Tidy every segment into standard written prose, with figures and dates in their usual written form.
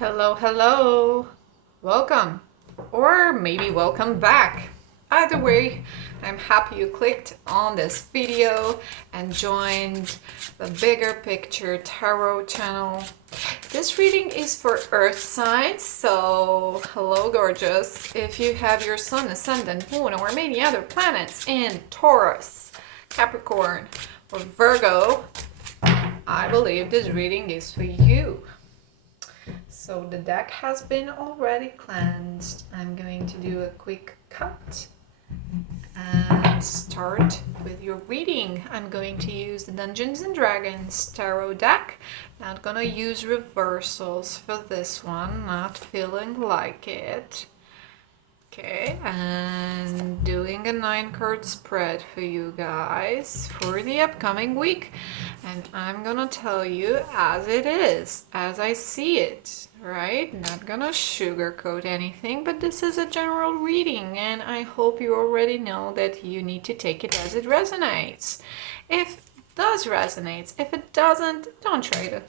Hello, hello. Welcome. Or maybe welcome back. Either way, I'm happy you clicked on this video and joined the Bigger Picture Tarot channel. This reading is for Earth signs, so hello gorgeous. If you have your Sun, Ascendant, Moon, or many other planets in Taurus, Capricorn, or Virgo, I believe this reading is for you. So the deck has been already cleansed. I'm going to do a quick cut and start with your reading. I'm going to use the Dungeons and Dragons tarot deck. Not gonna use reversals for this one, not feeling like it. Okay, and doing a 9-card spread for you guys for the upcoming week. And I'm gonna tell you as it is, as I see it, right? Not gonna sugarcoat anything, but this is a general reading, and I hope you already know that you need to take it as it resonates. If it does resonate, if it doesn't, don't try to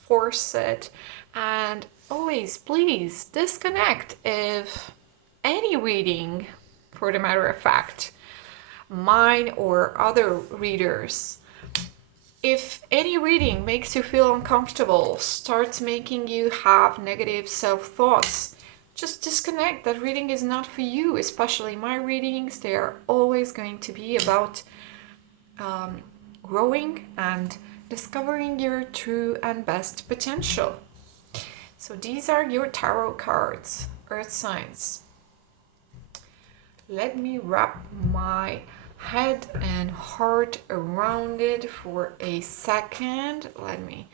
force it. And always, please disconnect if any reading, for the matter of fact, mine or other readers, if any reading makes you feel uncomfortable, starts making you have negative self-thoughts, just disconnect. That reading is not for you, especially my readings. They are always going to be about growing and discovering your true and best potential. So these are your tarot cards, Earth signs. Let me wrap my head and heart around it for a second. Let me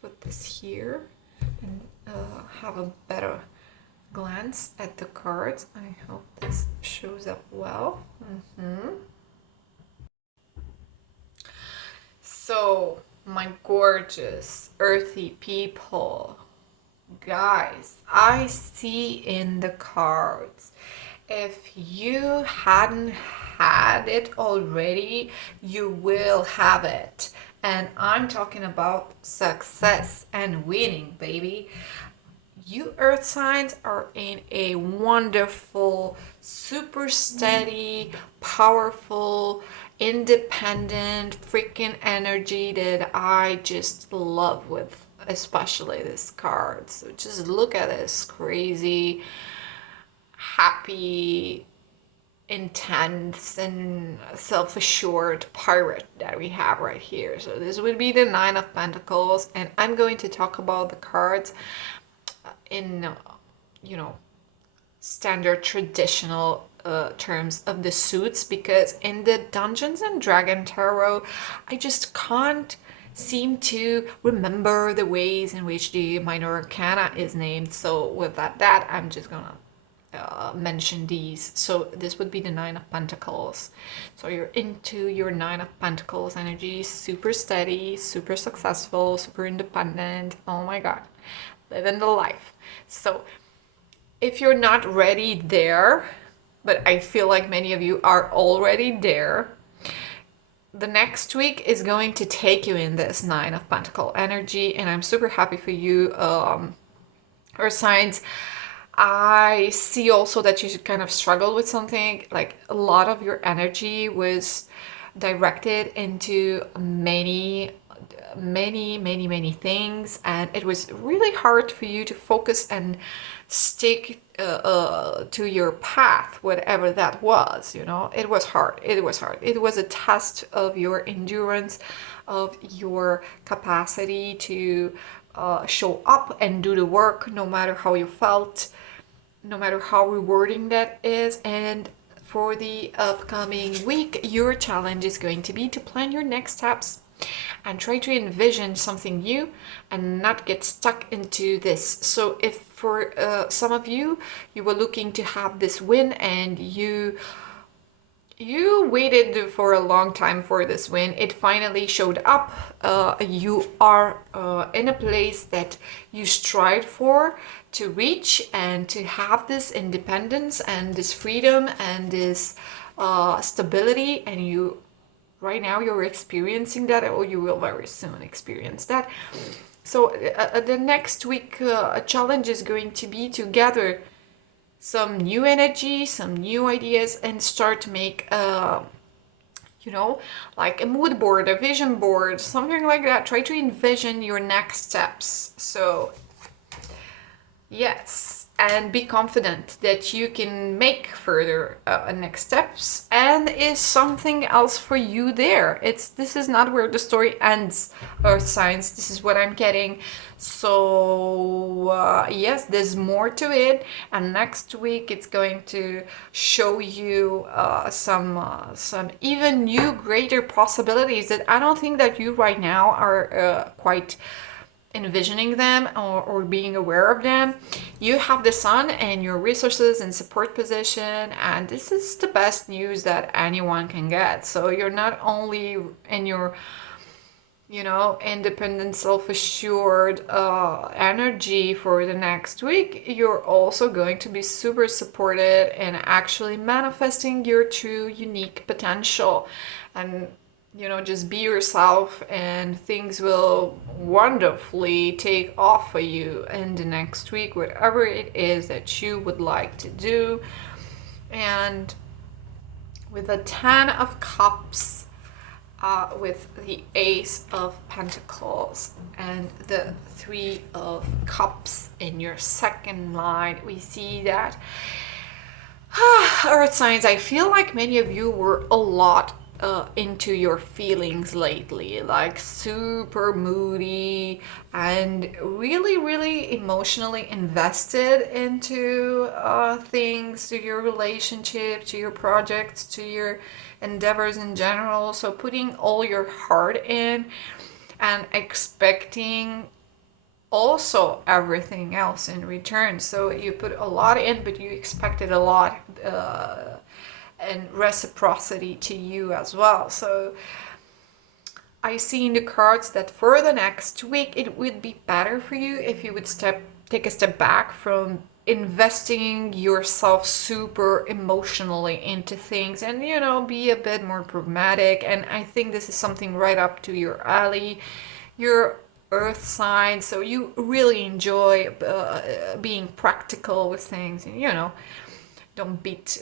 put this here and have a better glance at the cards. I hope this shows up well. So, my gorgeous earthy people, guys, I see in the cards, if you hadn't had it already, you will have it. And I'm talking about success and winning, baby. You earth signs are in a wonderful, super steady, powerful, independent freaking energy that I just love with especially this card. So just look at this crazy, happy, intense and self-assured pirate that we have right here. So this would be the 9 of Pentacles, and I'm going to talk about the cards in standard traditional terms of the suits, because in the Dungeons and Dragon tarot I just can't seem to remember the ways in which the minor arcana is named. So with that I'm just gonna mention these. So this would be the 9 of Pentacles. So you're into your 9 of Pentacles energy, super steady, super successful, super independent. Oh my god, living the life. So if you're not ready there, but I feel like many of you are already there, the next week is going to take you in this 9 of Pentacle energy, and I'm super happy for you, Earth signs. I see also that you should kind of struggle with something, like a lot of your energy was directed into many things, and it was really hard for you to focus and stick to your path, whatever that was. It was hard. It was a test of your endurance, of your capacity to show up and do the work, no matter how you felt, no matter how rewarding that is. And for the upcoming week, your challenge is going to be to plan your next steps and try to envision something new and not get stuck into this. So if for some of you, you were looking to have this win and you waited for a long time for this win, it finally showed up. You are in a place that you strive for to reach, and to have this independence and this freedom and this stability, and right now you're experiencing that, or you will very soon experience that. So the next week a challenge is going to be to gather some new energy, some new ideas, and start to make you know, like a mood board, a vision board, something like that. Try to envision your next steps. So yes, and be confident that you can make further next steps, and is something else for you there. This is not where the story ends, Earth signs. This is what I'm getting. So yes, there's more to it, and next week it's going to show you some even new greater possibilities that I don't think that you right now are quite envisioning them or being aware of them. You have the sun and your resources in support position, and this is the best news that anyone can get. So you're not only in your independent, self-assured energy for the next week, you're also going to be super supported and actually manifesting your true unique potential. And just be yourself, and things will wonderfully take off for you in the next week, whatever it is that you would like to do. And with the 10 of Cups, with the Ace of Pentacles and the 3 of Cups in your second line, we see that Earth signs, I feel like many of you were a lot into your feelings lately, like super moody and really, really emotionally invested into things, to your relationship, to your projects, to your endeavors in general. So putting all your heart in and expecting also everything else in return. So you put a lot in, but you expected a lot and reciprocity to you as well. So I see in the cards that for the next week it would be better for you if you would take a step back from investing yourself super emotionally into things, and be a bit more pragmatic. And I think this is something right up to your alley, your Earth sign. So you really enjoy being practical with things, and don't beat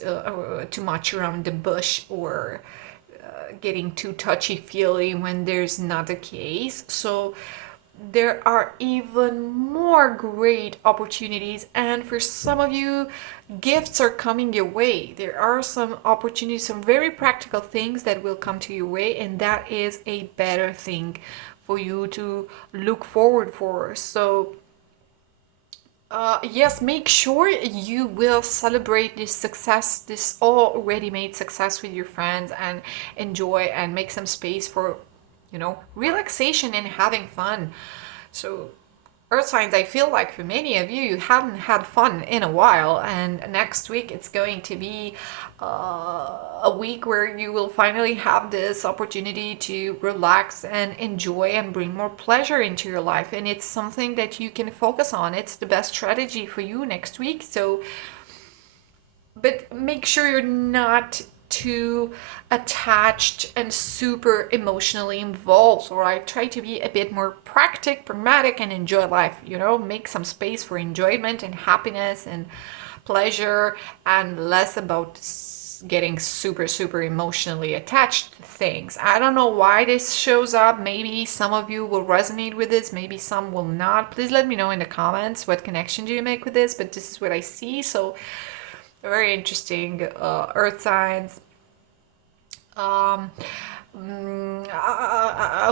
too much around the bush, or getting too touchy-feely when there's not the case. So there are even more great opportunities, and for some of you, gifts are coming your way. There are some opportunities, some very practical things that will come to your way, and that is a better thing for you to look forward for. So yes, make sure you will celebrate this success, this already made success with your friends, and enjoy and make some space for, relaxation and having fun. So, Earth signs, I feel like for many of you, you haven't had fun in a while, and next week it's going to be a week where you will finally have this opportunity to relax and enjoy and bring more pleasure into your life, and it's something that you can focus on. It's the best strategy for you next week. So, but make sure you're not too attached and super emotionally involved. All right, try to be a bit more pragmatic, and enjoy life. Make some space for enjoyment and happiness and pleasure, and less about getting super, super emotionally attached to things. I don't know why this shows up. Maybe some of you will resonate with this, maybe some will not. Please let me know in the comments what connection do you make with this, but this is what I see. So very interesting, Earth signs. I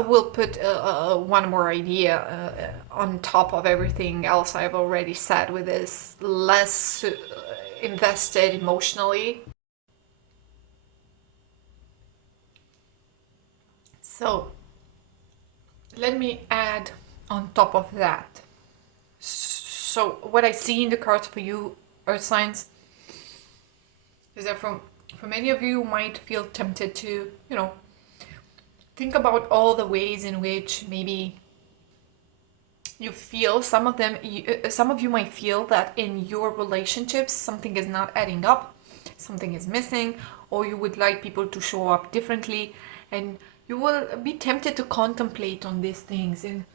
will put one more idea on top of everything else I've already said with this: less invested emotionally. So let me add on top of that. So what I see in the cards for you, Earth signs, is that for many of you might feel tempted to, think about all the ways in which maybe you feel, some of you might feel that in your relationships something is not adding up, something is missing, or you would like people to show up differently, and you will be tempted to contemplate on these things. And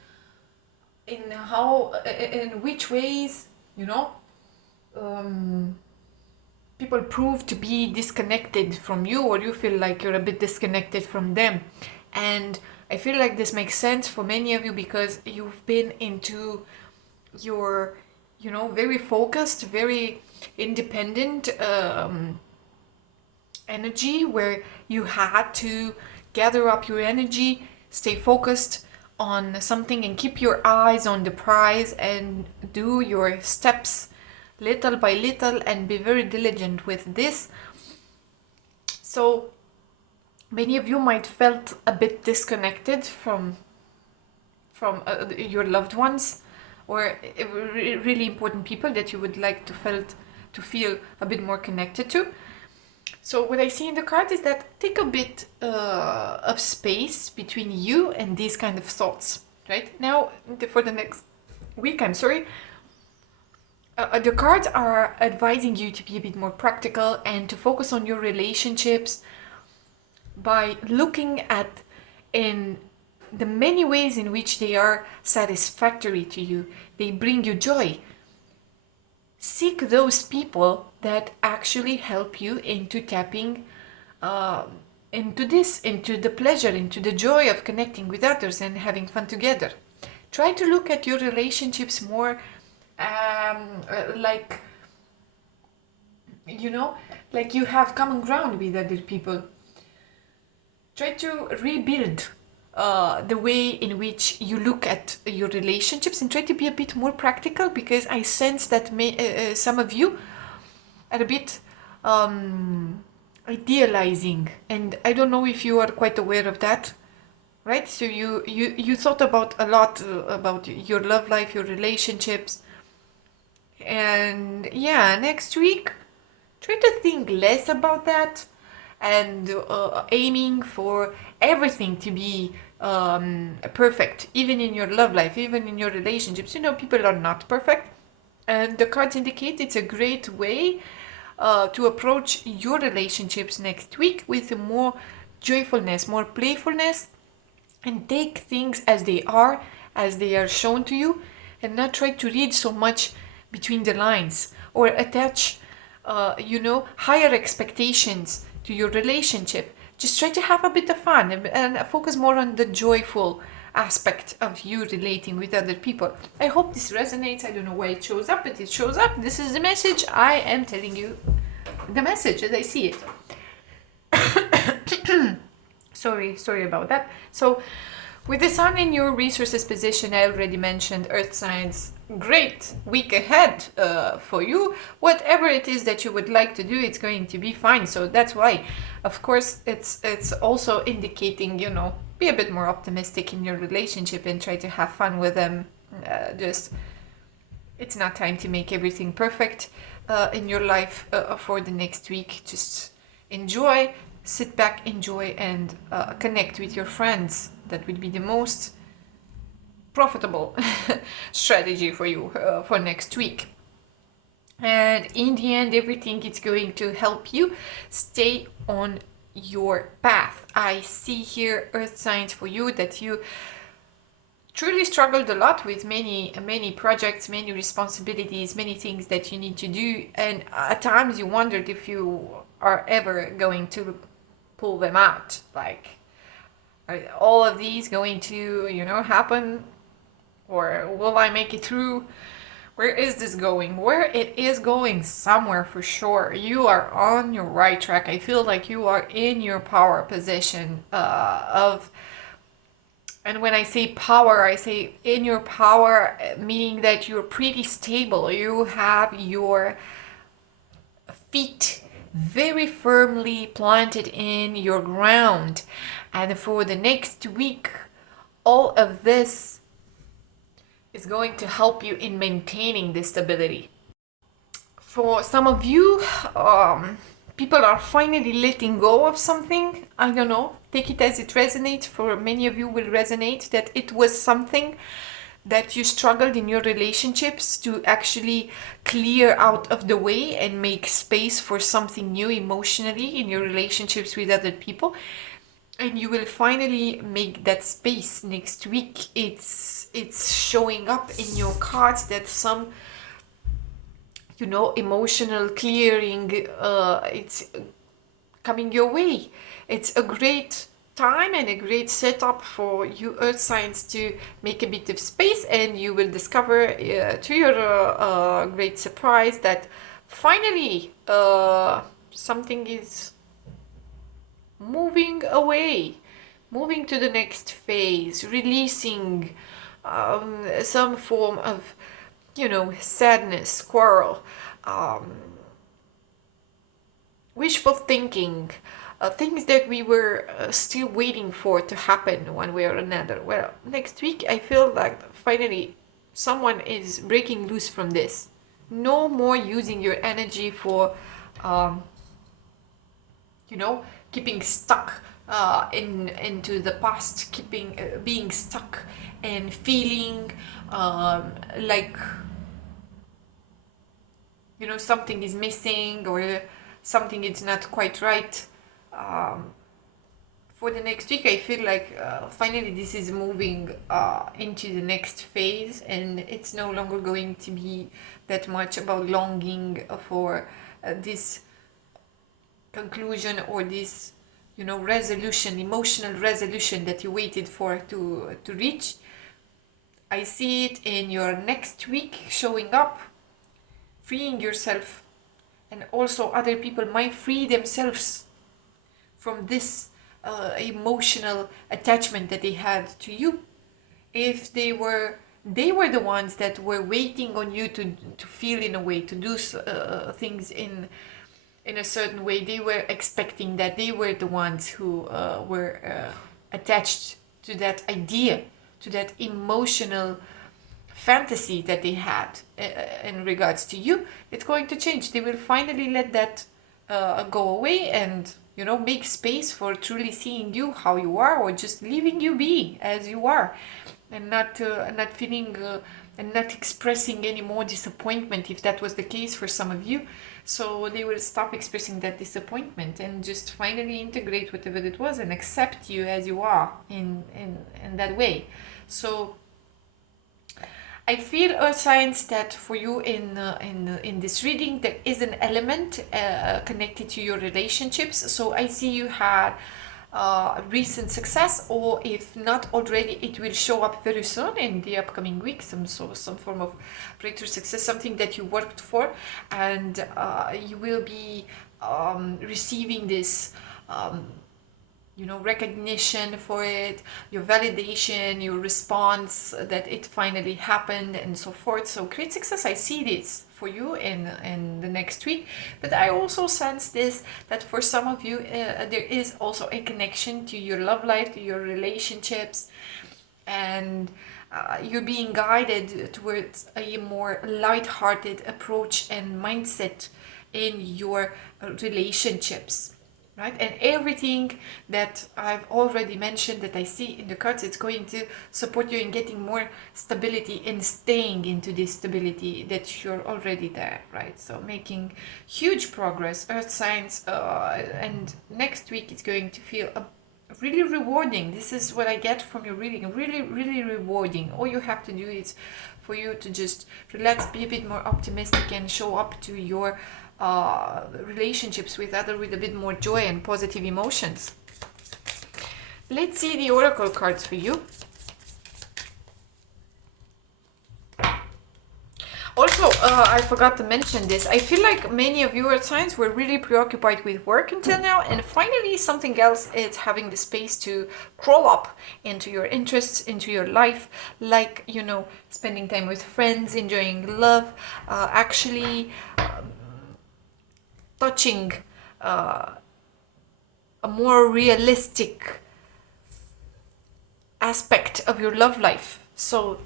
in which ways, you know, people prove to be disconnected from you, or you feel like you're a bit disconnected from them. And I feel like this makes sense for many of you because you've been into your, you know, very focused, very independent energy, where you had to gather up your energy, stay focused on something, and keep your eyes on the prize and do your steps little by little and be very diligent with this. So many of you might felt a bit disconnected from your loved ones, or really important people that you would like to feel a bit more connected to. So what I see in the card is that take a bit of space between you and these kind of thoughts. Right now, for the next week, I'm sorry, the cards are advising you to be a bit more practical and to focus on your relationships by looking at in the many ways in which they are satisfactory to you. They bring you joy. Seek those people that actually help you into tapping into the pleasure, into the joy of connecting with others and having fun together. Try to look at your relationships more like, you know, like you have common ground with other people. Try to rebuild the way in which you look at your relationships and try to be a bit more practical, because I sense that some of you are a bit idealizing, and I don't know if you are quite aware of that, right? So you thought about a lot about your love life, your relationships, and yeah, next week try to think less about that and aiming for everything to be perfect, even in your love life, even in your relationships. You know, people are not perfect, and the cards indicate it's a great way to approach your relationships next week with more joyfulness, more playfulness, and take things as they are shown to you, and not try to read so much between the lines or attach higher expectations to your relationship. Just try to have a bit of fun and focus more on the joyful aspect of you relating with other people. I hope this resonates. I don't know why it shows up, but it shows up. This is the message. I am telling you the message as I see it. Sorry about that. So with the sun in your resources position, I already mentioned earth signs, great week ahead for you. Whatever it is that you would like to do, it's going to be fine. So that's why, of course, it's also indicating, you know, be a bit more optimistic in your relationship and try to have fun with them. It's not time to make everything perfect in your life for the next week. Just enjoy, sit back, enjoy, and connect with your friends. That would be the most profitable strategy for you for next week. And in the end, everything is going to help you stay on your path. I see here, earth signs, for you that you truly struggled a lot with many projects, many responsibilities, many things that you need to do, and at times you wondered if you are ever going to pull them out. Like, are all of these going to, you know, happen, or will I make it through? Where is this going? Where it is going, somewhere for sure. You are on your right track. I feel like you are in your power position and when I say power, I say in your power, meaning that you're pretty stable. You have your feet very firmly planted in your ground. And for the next week, all of this is going to help you in maintaining this stability. For some of you, people are finally letting go of something. I don't know, take it as it resonates. For many of you will resonate that it was something that you struggled in your relationships to actually clear out of the way and make space for something new emotionally in your relationships with other people. and you will finally make that space next week. It's showing up in your cards that some, you know, emotional clearing, it's coming your way. It's a great time and a great setup for you earth signs to make a bit of space, and you will discover to your great surprise that finally something is moving away, moving to the next phase, releasing some form of, you know, sadness, quarrel, wishful thinking, things that we were still waiting for to happen one way or another. Well, next week I feel like finally someone is breaking loose from this. No more using your energy for, you know, keeping stuck into the past, keeping being stuck and feeling like, you know, something is missing or something is not quite right. For the next week, I feel like finally this is moving into the next phase, and it's no longer going to be that much about longing for this conclusion or this, you know, resolution, emotional resolution that you waited for to reach. I see it in your next week showing up, freeing yourself, and also other people might free themselves from this emotional attachment that they had to you. If they were the ones that were waiting on you to feel in a way, to do things in a certain way, they were expecting that, they were the ones who were attached to that idea, to that emotional fantasy that they had in regards to you. It's going to change. They will finally let that go away, and, you know, make space for truly seeing you how you are, or just leaving you be as you are, and not feeling and not expressing any more disappointment, if that was the case for some of you. So they will stop expressing that disappointment and just finally integrate whatever it was and accept you as you are in that way. So I feel, earth signs, that for you in this reading there is an element connected to your relationships. So I see you had recent success, or if not already, it will show up very soon in the upcoming week. Some form of breakthrough success, something that you worked for, and you will be receiving this. You know, recognition for it, your validation, your response that it finally happened, and so forth. So great success. I see this for you in the next week. But I also sense this, that for some of you there is also a connection to your love life, to your relationships, and you're being guided towards a more light-hearted approach and mindset in your relationships. Right? And everything that I've already mentioned that I see in the cards, it's going to support you in getting more stability and staying into this stability that you're already there, right? So making huge progress, earth signs, and next week it's going to feel really rewarding. This is what I get from your reading, really, really rewarding. All you have to do is for you to just relax, be a bit more optimistic, and show up to your relationships with others with a bit more joy and positive emotions. Let's see the oracle cards for you. Also, I forgot to mention this. I feel like many of you earth signs were really preoccupied with work until now, and finally something else is having the space to crawl up into your interests, into your life, like, you know, spending time with friends, enjoying love, actually touching a more realistic aspect of your love life. So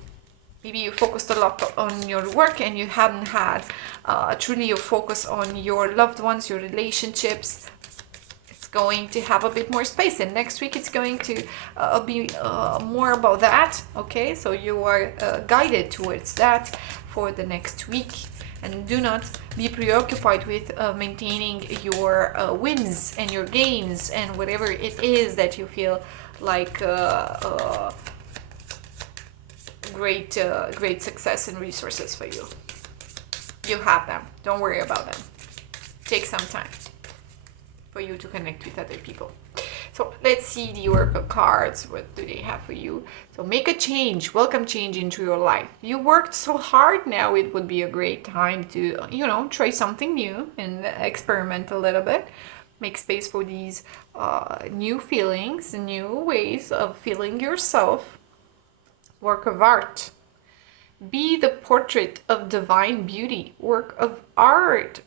maybe you focused a lot on your work and you hadn't had truly your focus on your loved ones, your relationships. It's going to have a bit more space, and next week it's going to be more about that. Okay, so you are guided towards that for the next week. and do not be preoccupied with maintaining your wins and your gains and whatever it is that you feel like great success and resources for you. You have them. Don't worry about them. Take some time for you to connect with other people. So let's see the oracle cards. What do they have for you? So make a change, welcome change into your life. You worked so hard, now it would be a great time to, try something new and experiment a little bit. Make space for these new feelings, new ways of feeling yourself. Work of art. Be the portrait of divine beauty. Work of art.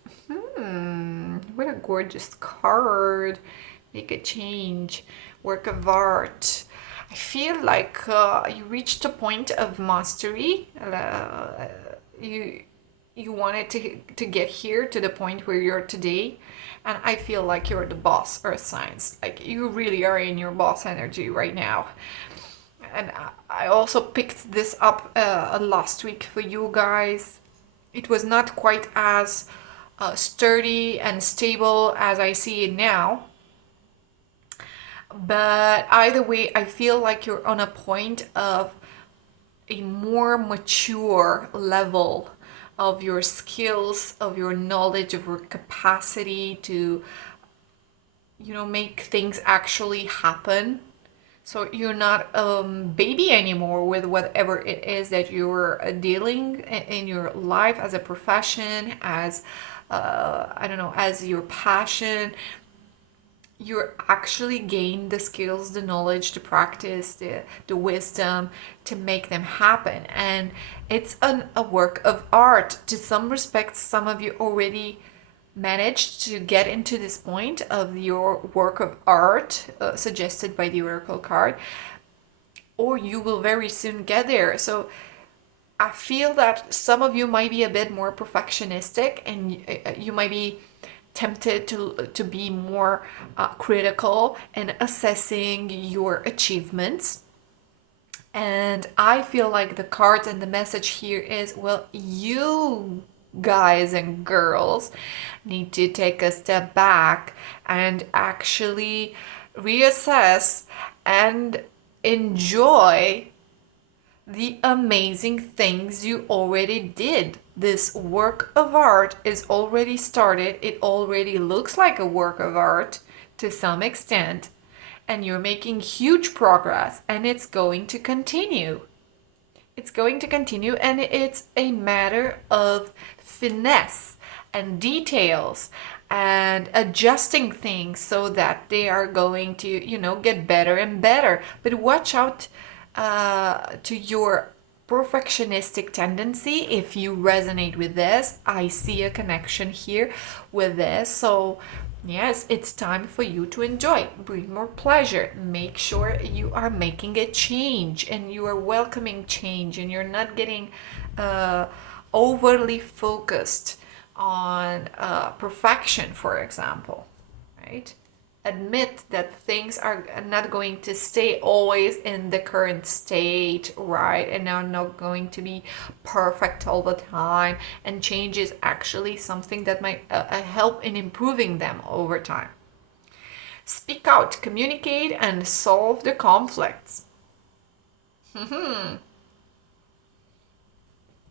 What a gorgeous card. Make a change. Work of art. I feel like you reached a point of mastery. You wanted to get here to the point where you're today, and I feel like you're the boss, earth signs. Like you really are in your boss energy right now. And I also picked this up last week for you guys. It was not quite as sturdy and stable as I see it now. But either way, I feel like you're on a point of a more mature level of your skills, of your knowledge, of your capacity to, make things actually happen. So you're not a baby anymore with whatever it is that you're dealing in your life as a profession, as, as your passion. You're actually gain the skills, the knowledge, the practice, the wisdom to make them happen. And it's a work of art. To some respects, some of you already managed to get into this point of your work of art suggested by the oracle card, or you will very soon get there. So I feel that some of you might be a bit more perfectionistic, and you might be tempted to be more critical and assessing your achievements. And I feel like the cards and the message here is, well, you guys and girls need to take a step back and actually reassess and enjoy the amazing things you already did. This work of art is already started. It already looks like a work of art to some extent, and you're making huge progress, and it's going to continue. It's going to continue, and it's a matter of finesse and details and adjusting things so that they are going to, get better and better. But watch out to your perfectionistic tendency. If you resonate with this, I see a connection here with this. So yes, it's time for you to enjoy, bring more pleasure, make sure you are making a change and you are welcoming change, and you're not getting overly focused on perfection, for example, right? Admit that things are not going to stay always in the current state, right? And are not going to be perfect all the time. And change is actually something that might help in improving them over time. Speak out, communicate, and solve the conflicts.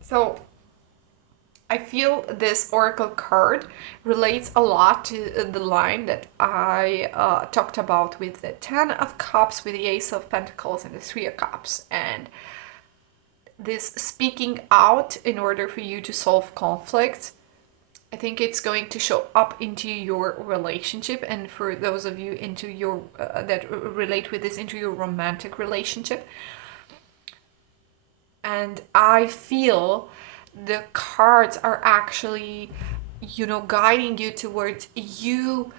So I feel this oracle card relates a lot to the line that I talked about with the 10 of Cups, with the Ace of Pentacles and the 3 of Cups. And this speaking out in order for you to solve conflicts, I think it's going to show up into your relationship, and for those of you into your that relate with this, into your romantic relationship. And I feel the cards are actually, guiding you towards you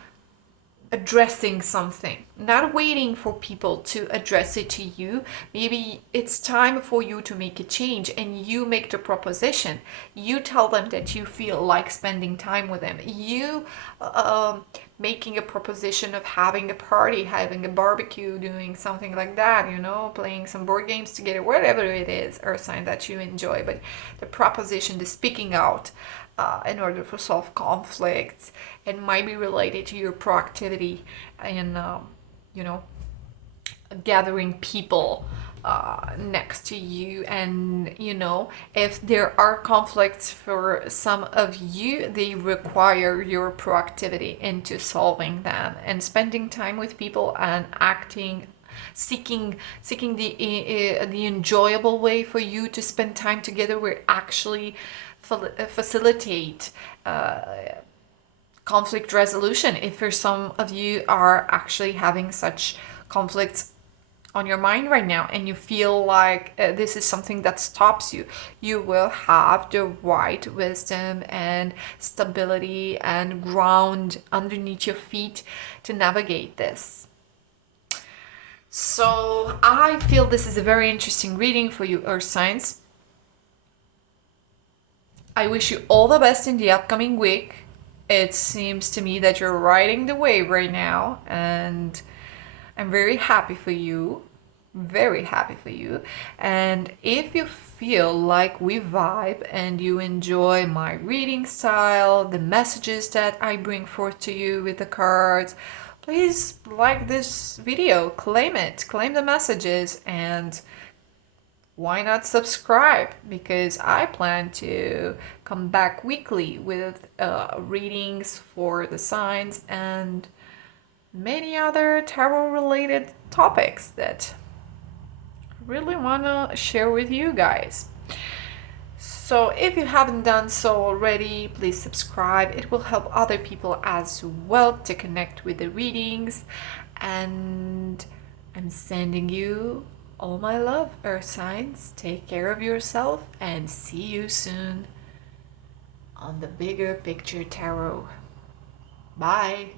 addressing something, not waiting for people to address it to you. Maybe it's time for you to make a change, and you make the proposition. You tell them that you feel like spending time with them. You making a proposition of having a party, having a barbecue, doing something like that, you know, playing some board games together, whatever it is, earth sign, that you enjoy. But the proposition, the speaking out in order to solve conflicts, and might be related to your proactivity and, you know, gathering people next to you. And you know, if there are conflicts for some of you, they require your proactivity into solving them and spending time with people and acting, seeking the enjoyable way for you to spend time together will actually facilitate conflict resolution. If for some of you are actually having such conflicts on your mind right now and you feel like this is something that stops you, you will have the right wisdom and stability and ground underneath your feet to navigate this. So I feel this is a very interesting reading for you, earth signs. I wish you all the best in the upcoming week. It seems to me that you're riding the wave right now, and I'm very happy for you. Very happy for you. And if you feel like we vibe and you enjoy my reading style, the messages that I bring forth to you with the cards, please like this video, claim it, claim the messages, and why not subscribe? Because I plan to come back weekly with readings for the signs and many other tarot related topics that I really want to share with you guys. So if you haven't done so already, please subscribe. It will help other people as well to connect with the readings. And I'm sending you all my love, earth signs. Take care of yourself and see you soon on the Bigger Picture Tarot. Bye.